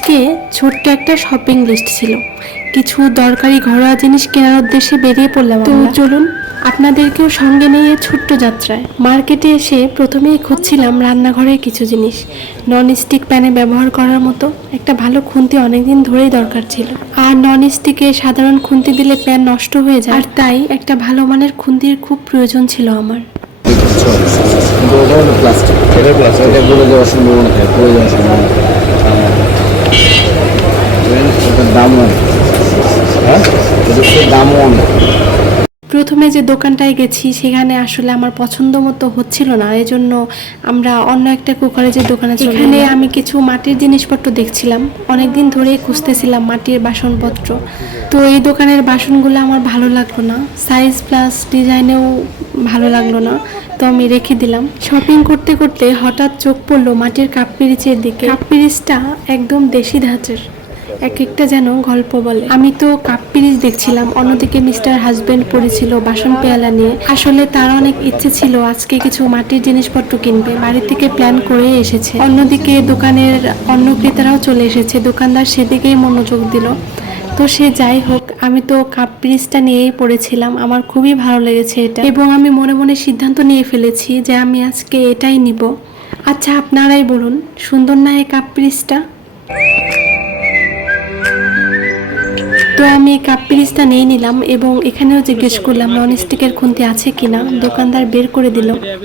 আজকে ছোট্ট একটা শপিং লিস্ট ছিল। কিছু দরকারি ঘরোয়া জিনিস কেনার উদ্দেশ্যে বেরিয়ে পড়লাম তো চলুন আপনাদেরকেও সঙ্গে নিয়ে ছোট্ট যাত্রায়। মার্কেটে এসে প্রথমেই খুঁজছিলাম রান্নাঘরের কিছু জিনিস। নন স্টিক প্যানে ব্যবহার করার মতো একটা ভালো খুন্তি অনেকদিন ধরেই দরকার ছিল। আর নন স্টিকে সাধারণ খুন্তি দিলে প্যান নষ্ট হয়ে যায়। আর তাই একটা ভালো মানের খুন্তির খুব প্রয়োজন ছিল আমার। প্লাস্টিক এটা প্লাস্টিক এটা গলে যাওয়ার সম্ভাবনা থাকে পড়ে যাওয়ার সম্ভাবনা থাকে। এটার দামও অনেক হ্যাঁ প্রথমে যে দোকানটায় গেছি সেখানে আসলে আমার পছন্দ মতো হচ্ছিল না। এজন্য আমরা অন্য একটা কুকারে যে দোকানে চলে এখানে আমি কিছু মাটির জিনিসপত্র দেখছিলাম। অনেকদিন ধরেই খুঁজতেছিলাম মাটির বাসনপত্র। তো এই দোকানের বাসনগুলো আমার ভালো লাগল না। সাইজ প্লাস ডিজাইনেও ভালো লাগল না। তো আমি রেখে দিলাম। শপিং করতে করতে হঠাৎ চোখ পড়ল মাটির কাপ পিরিচের দিকে। কাপ পিরিচটা একদম দেশি ধাঁচের। এক একটা যেন গল্প বলে। আমি তো কাপ পিরিচ দেখছিলাম, অন্যদিকে মিস্টার হাজবেন্ড পড়েছিল বাসন পেয়ালা নিয়ে। আসলে তার অনেক ইচ্ছে ছিল আজকে কিছু মাটির জিনিসপত্র কিনবে। বাড়ি থেকে প্ল্যান করে এসেছে। অন্যদিকে দোকানের অন্য ক্রেতারাও চলে এসেছে। দোকানদার সেদিকেই মনোযোগ দিল। তো সে যাই হোক, আমি তো কাপ পিরিচটা নিয়েই পড়েছিলাম। আমার খুবই ভালো লেগেছে এটা। এবং আমি মনে মনে সিদ্ধান্ত নিয়ে ফেলেছি যে আমি আজকে এটাই নিব। আচ্ছা আপনারাই বলুন, সুন্দর না এই কাপ পিরিচটা? তো আমি কাপ পিরিচটা নিয়ে নিলাম এবং এখানেও জিজ্ঞেস করলাম নন স্টিকের খুন্তি আছে কিনা? দোকানদার বের করে দিল। হয়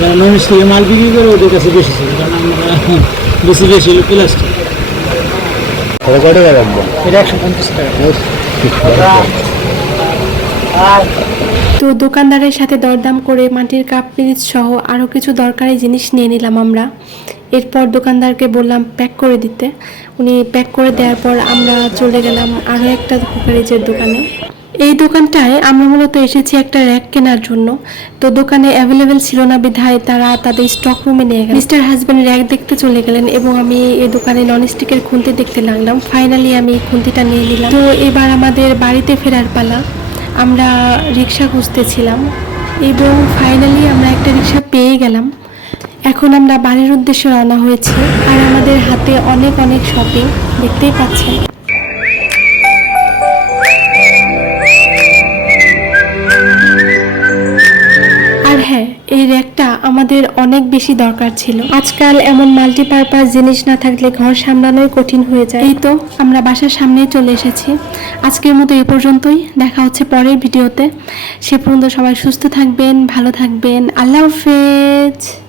যারা নন স্টিকের মাল বিক্রি করে ওদের কাছে বেশি ছিল কারণ আমরা বেশি বেশি হলো প্লাস্টিক এটা একশো পঞ্চাশ টাকা। তো দোকানদারের সাথে দরদাম করে মাটির কাপ পিরিচ সহ আরও কিছু দরকারি জিনিস নিয়ে নিলাম আমরা। এরপর দোকানদারকে বললাম, প্যাক করে দিতে। উনি প্যাক করে দেওয়ার পর আমরা চলে গেলাম আরও একটা কুকারিজের দোকানে। এই দোকানটায় আমরা মূলত এসেছি একটা র্যাক কেনার জন্য। তো দোকানে অ্যাভেলেবেল ছিল না বিধায় তারা তাদের স্টক রুমে নিয়ে গেল। মিস্টার হাজব্যান্ড র্যাক দেখতে চলে গেলেন এবং আমি এই দোকানে ননস্টিকের খুন্তি দেখতে লাগলাম। ফাইনালি আমি খুন্তিটা নিয়ে নিলাম। তো এবার আমাদের বাড়িতে ফেরার পালা। আমরা রিক্সা খুঁজতেছিলাম এবং ফাইনালি আমরা একটা রিক্সা পেয়ে গেলাম। এখন আমরা বাড়ির উদ্দেশ্যে রওনা হয়েছি আর আমাদের হাতে অনেক অনেক শপিং দেখতেই পাচ্ছেন। আর হ্যাঁ এই র্যাকটা আমাদের অনেক বেশি দরকার ছিল। আজকাল এমন মাল্টিপারপাস জিনিস না থাকলে ঘর সামলানোই কঠিন হয়ে যায়। এই তো, আমরা বাসার সামনেই চলে এসেছি। আজকের মতো এ পর্যন্তই। দেখা হচ্ছে পরের ভিডিওতে। সে পর্যন্ত সবাই সুস্থ থাকবেন, ভালো থাকবেন। আল্লাহ হাফেজ।